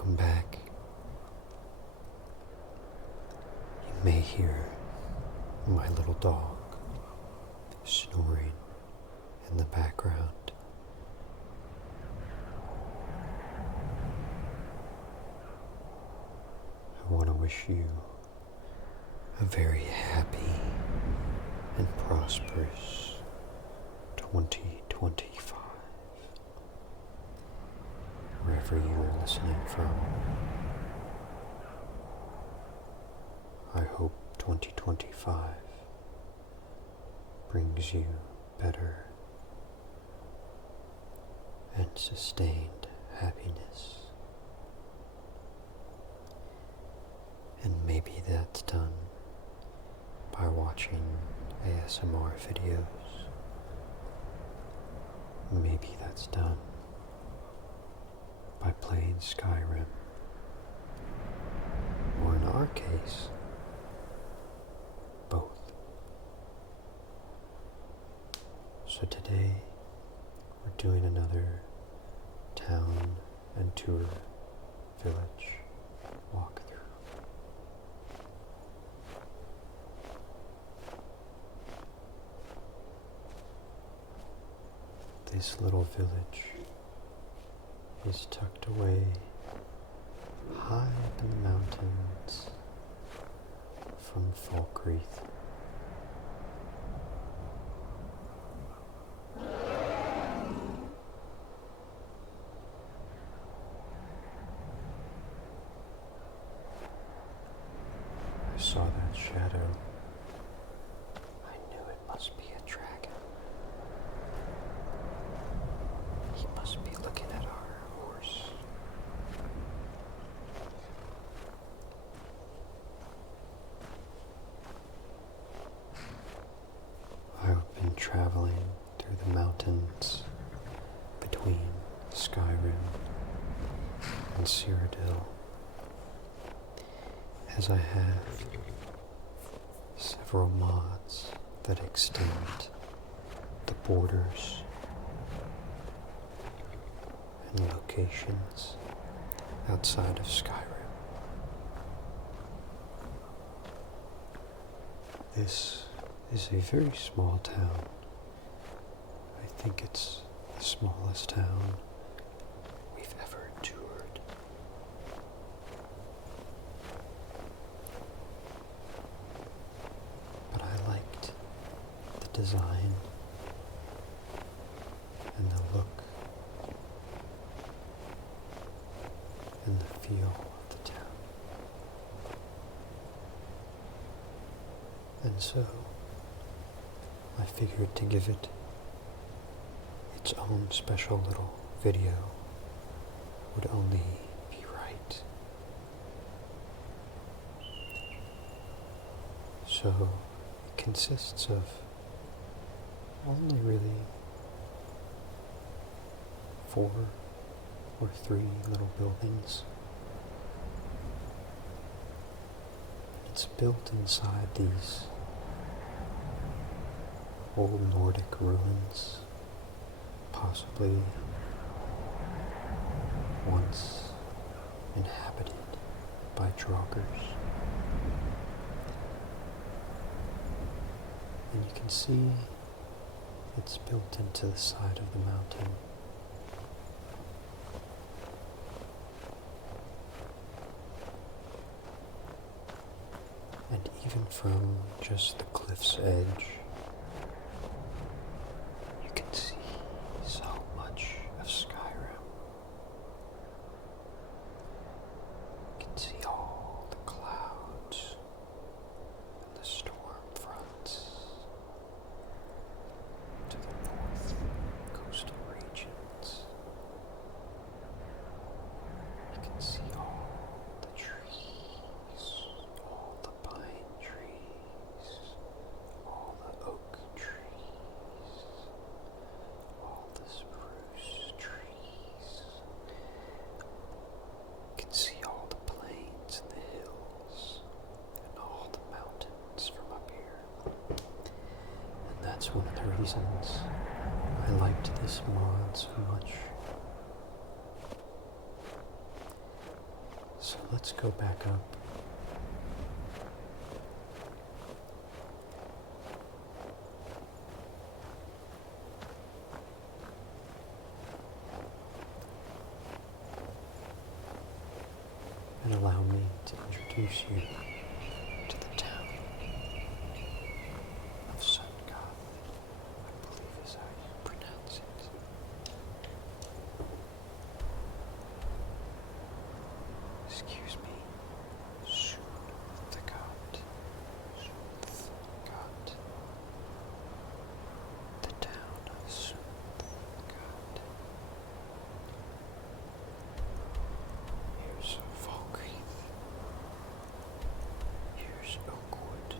Welcome back. You may hear my little dog snoring in the background. I want to wish you a very happy and prosperous 2025. Wherever you're listening from, I hope 2025 brings you better and sustained happiness. And maybe that's done by watching ASMR videos. Maybe that's done by playing Skyrim. Or in our case, both. So today, we're doing another town and tour village walkthrough. This little village is tucked away high up in the mountains from Falkreath. I saw that shadow. I knew it must be a dragon. He must be looking at our horse. I've been traveling through the mountains between Skyrim and Cyrodil, as I have several mods that extend the borders and locations outside of Skyrim. This is a very small town. I think it's the smallest town we've ever toured. But I liked the design and the look and the feel of the town. And so, I figured to give it its own special little video would only be right. So, it consists of only really 4 or 3 little buildings. It's built inside these old Nordic ruins, possibly once inhabited by Draugrs. And you can see it's built into the side of the mountain. And even from just the cliff's edge, you can see so much of Skyrim. You can see all the clouds and the storm fronts to the north coastal regions. You can see all the trees, all the pine trees, all the oak trees, all the spruce trees. You can see all the plains and the hills and all the mountains from up here. And that's one of the reasons I liked this mod so much. So let's go back up. And allow me to introduce you to the town of Sunthgat, I believe is how you pronounce it. Excuse me. Sunthgat. Sunthgat. The town of Sunthgat. Here's Falkreath. Here's Oakwood.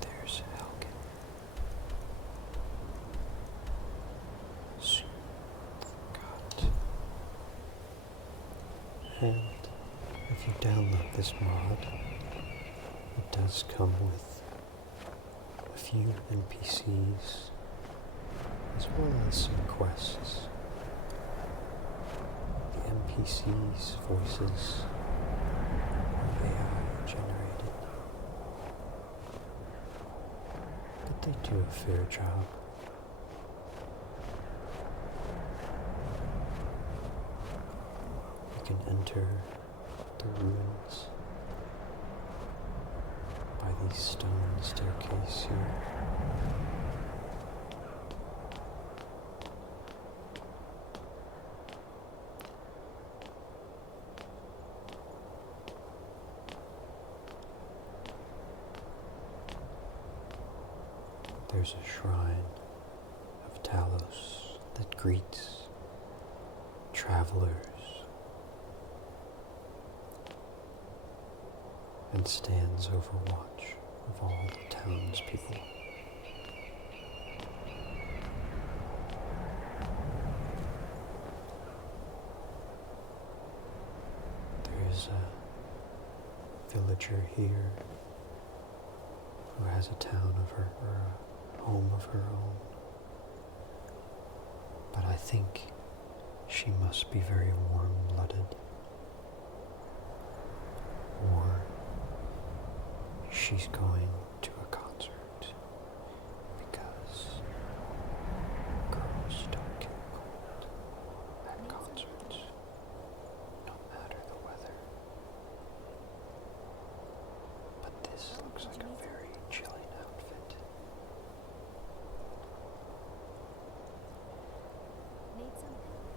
There's Helgen. Sunthgat. And if you download this mod, it does come with a few NPCs as well as some quests. The NPCs' voices are AI generated, but they do a fair job. You can enter the ruins by the stone staircase here. There's a shrine of Talos that greets travelers and stands overwatch of all the townspeople. There's a villager here who has a town of her, or a home of her own. But I think she must be very warm-blooded. Or she's going to a concert, because girls don't get cold at concerts, no matter the weather. But this looks like a very chilling outfit.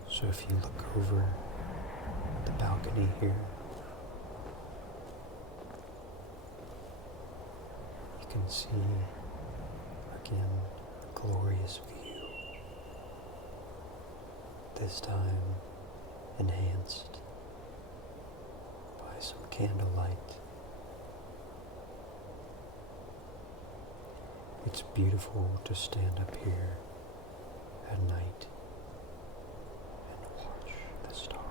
So if you look over the balcony here, you can see again a glorious view, this time enhanced by some candlelight. It's beautiful to stand up here at night and watch the stars.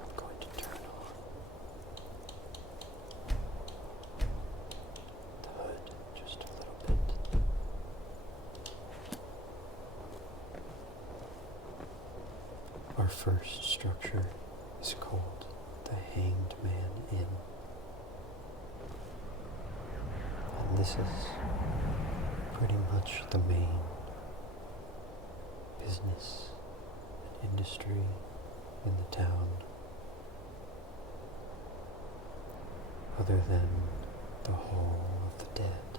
I'm going to turn on the hood just a little bit. Our first structure is called the Hanged Man Inn. And this is pretty much the main business and industry in the town, other than the Hall of the Dead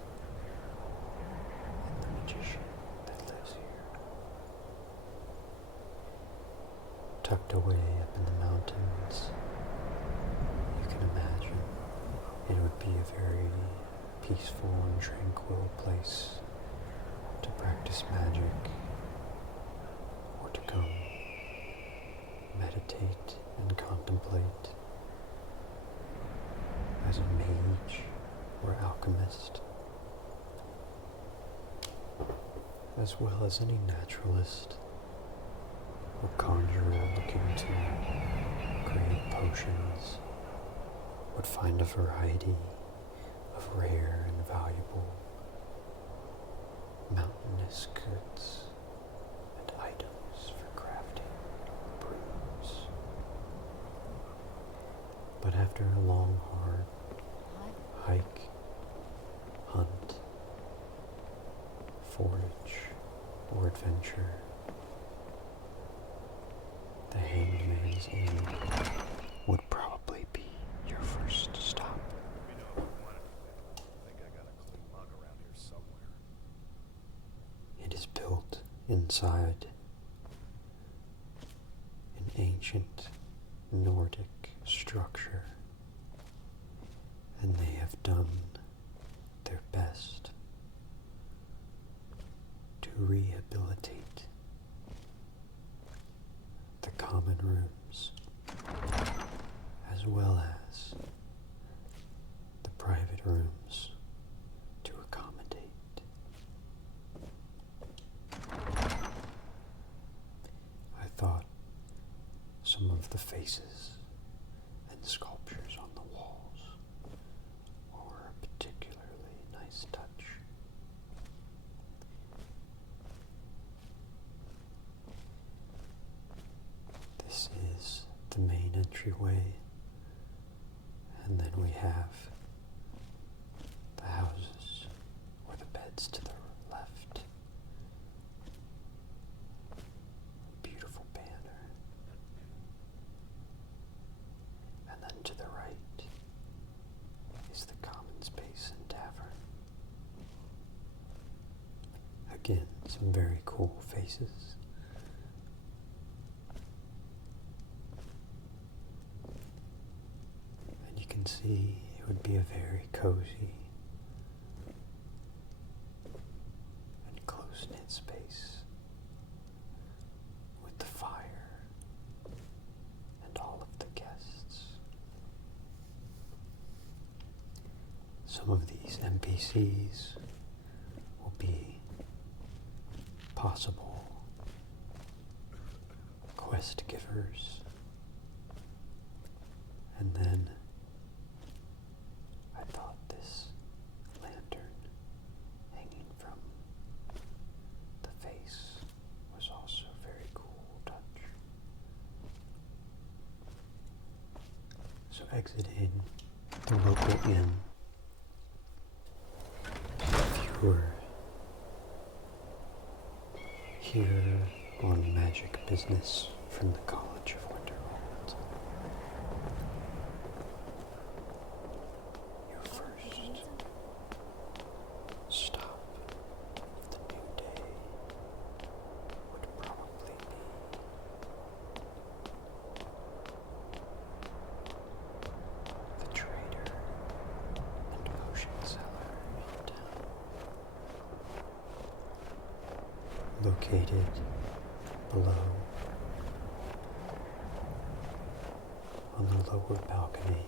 and the magician that lives here. Tucked away up in the mountains, you can imagine it would be a very peaceful and tranquil place to practice magic, or to come meditate and contemplate as a mage or alchemist, as well as any naturalist or conjurer looking to create potions would find a variety of rare and valuable mountainous goods and items for crafting brews. But after a long, hard hike, hunt, forage, or adventure, the Hangman's Inn would probably be your first stop. It is built inside an ancient Nordic structure, and they have done their best to rehabilitate the common rooms as well as the private rooms to accommodate. I thought some of the faces and sculptures on the walls were a particularly nice touch. This is the main entryway, and then we have the houses or the beds to the left. Beautiful banner. And then to the right is the common space and tavern. Again, some very cool faces. And you can see it would be a very cozy and close-knit space with the fire and all of the guests. Some of these NPCs will be possible quest givers, and then I thought this lantern hanging from the face was also a very cool touch. So exiting the local inn, if you were here on magic business from the College of Winterhold, your first stop of the new day would probably be the trader and potion seller in town, located below on the lower balcony.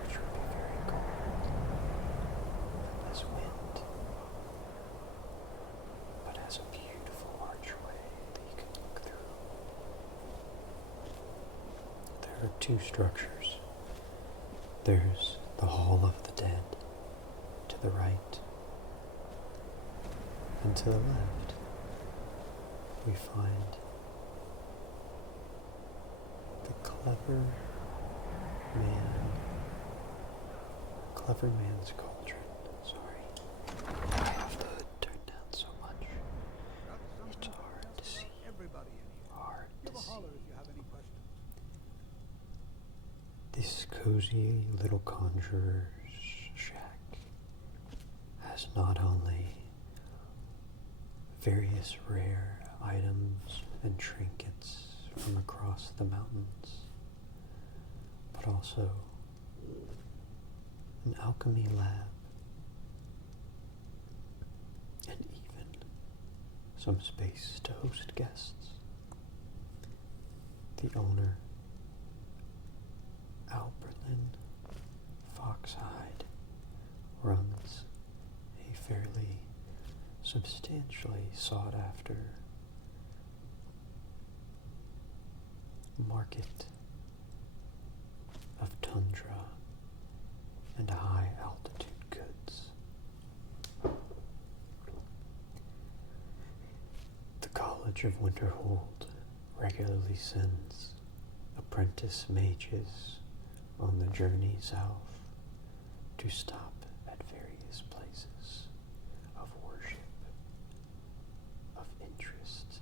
Which would be very cold and less wind, but has a beautiful archway that you can look through. There are two structures. There's the Hall of the Dead to the right, and to the left we find the Clever Man's Cauldron. Sorry, I have the hood turned down so much. It's hard to see. Hard to see. This cozy little conjurer's shack has not only various rare items and trinkets from across the mountains, but also an alchemy lab and even some space to host guests. The owner, Alberlin Foxhide, runs a fairly substantially sought after market of tundra and high altitude goods. The College of Winterhold regularly sends apprentice mages on the journey south to stop at various places of worship, of interest,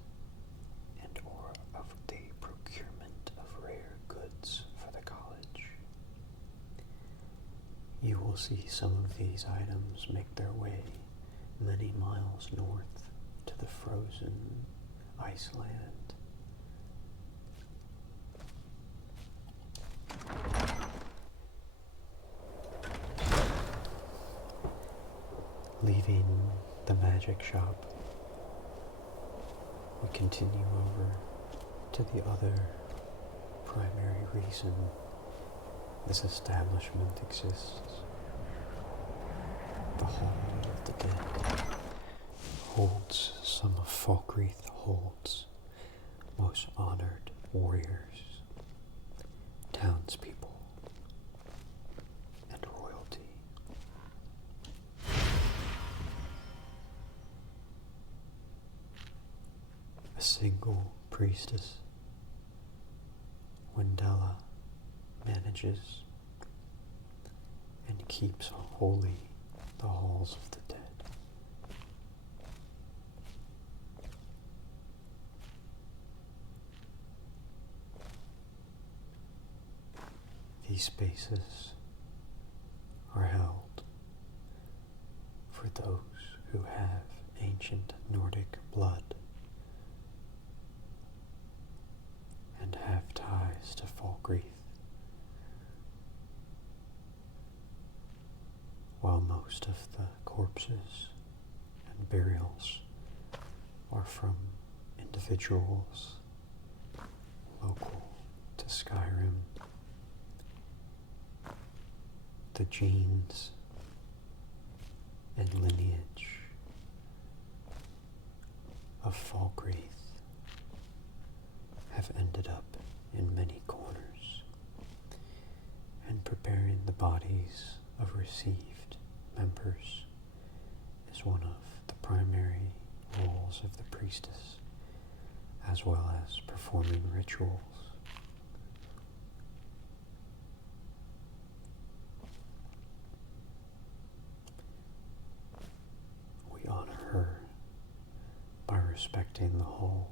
and or of the procurement of rare goods for the college. You will see some of these items make their way many miles north to the frozen Iceland. Leaving the magic shop, we continue over to the other primary reason this establishment exists. The Hall of the Dead holds some of Falkreath Hold's most honored warriors, townspeople, and royalty. A single priestess, Wendella, manages and keeps holy the halls of the dead. These spaces are held for those who have ancient Nordic blood and have ties to Falkreath, while most of the corpses and burials are from individuals local to Skyrim. The genes and lineage of Falkreath have ended up in many corners, and preparing the bodies of received members is one of the primary roles of the priestess, as well as performing rituals. We honor her by respecting the whole.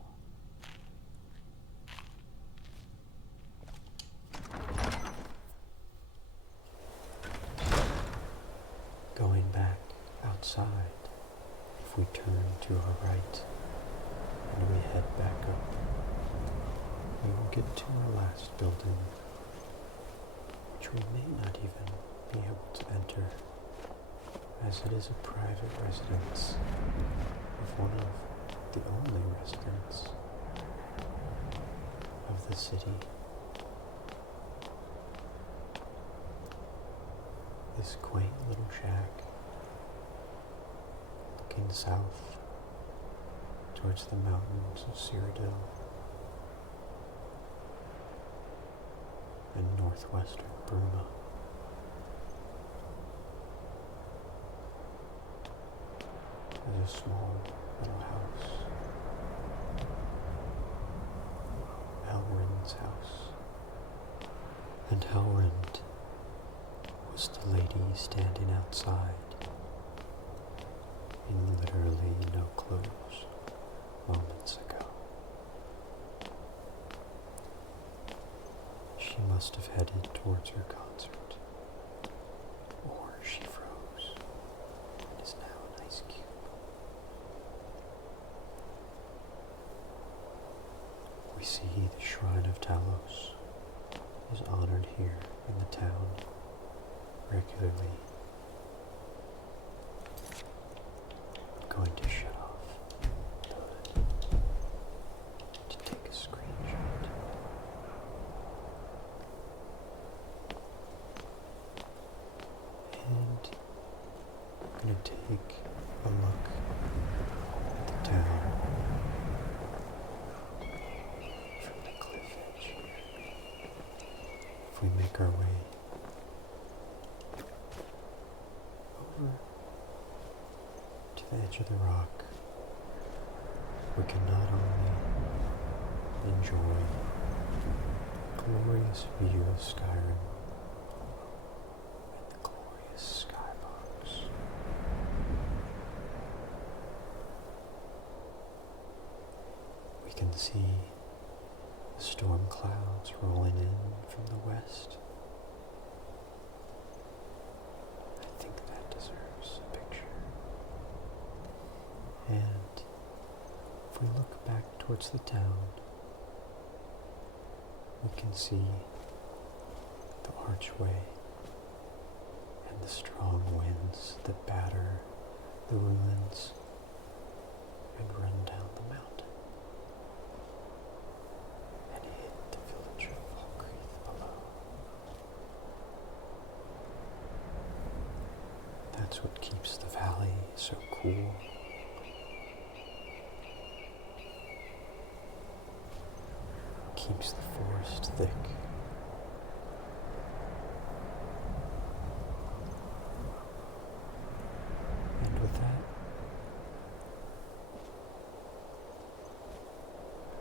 Going back outside, if we turn to our right and we head back up, we will get to our last building, which we may not even be able to enter, as it is a private residence of one of the only residents of the city. This quaint little shack, looking south towards the mountains of Cyrodil and northwestern Bruma. There's a small little house, Halrin's house, and Halrind was the lady standing outside in literally no clothes moments ago. She must have headed towards her concert, or she froze and is now an ice cube. We see the Shrine of Talos is honored here in the town regularly. I'm going to shut off the hood to take a screenshot. And I'm going to take a look at the town from the cliff edge here. if we make our way over to the edge of the rock, we can not only enjoy the glorious view of Skyrim and the glorious skybox, we can see the storm clouds rolling in from the west. I think that deserves a picture. And if we look back towards the town, we can see the archway and the strong winds that batter the ruins and run down the mountain and hit the village of Falkreath below. That's what keeps the valley so cool. Keeps the forest thick. And with that,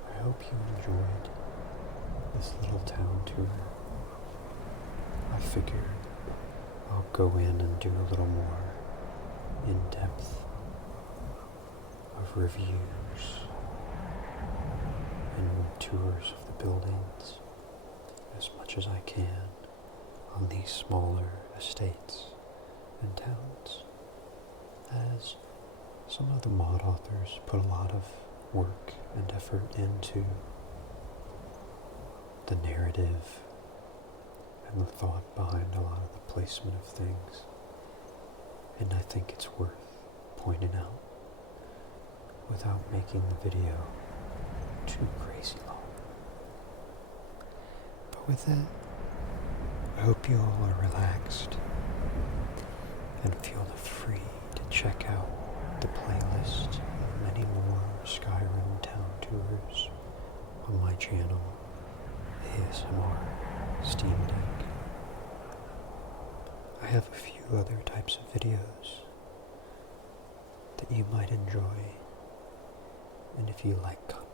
I hope you enjoyed this little town tour. I figured I'll go in and do a little more in-depth of reviews and tours of the buildings as much as I can on these smaller estates and towns, as some of the mod authors put a lot of work and effort into the narrative and the thought behind a lot of the placement of things, and I think it's worth pointing out without making the video too crazy long. But with that, I hope you all are relaxed and feel free to check out the playlist of many more Skyrim town tours on my channel, ASMR Steam Deck. I have a few other types of videos that you might enjoy, and if you like content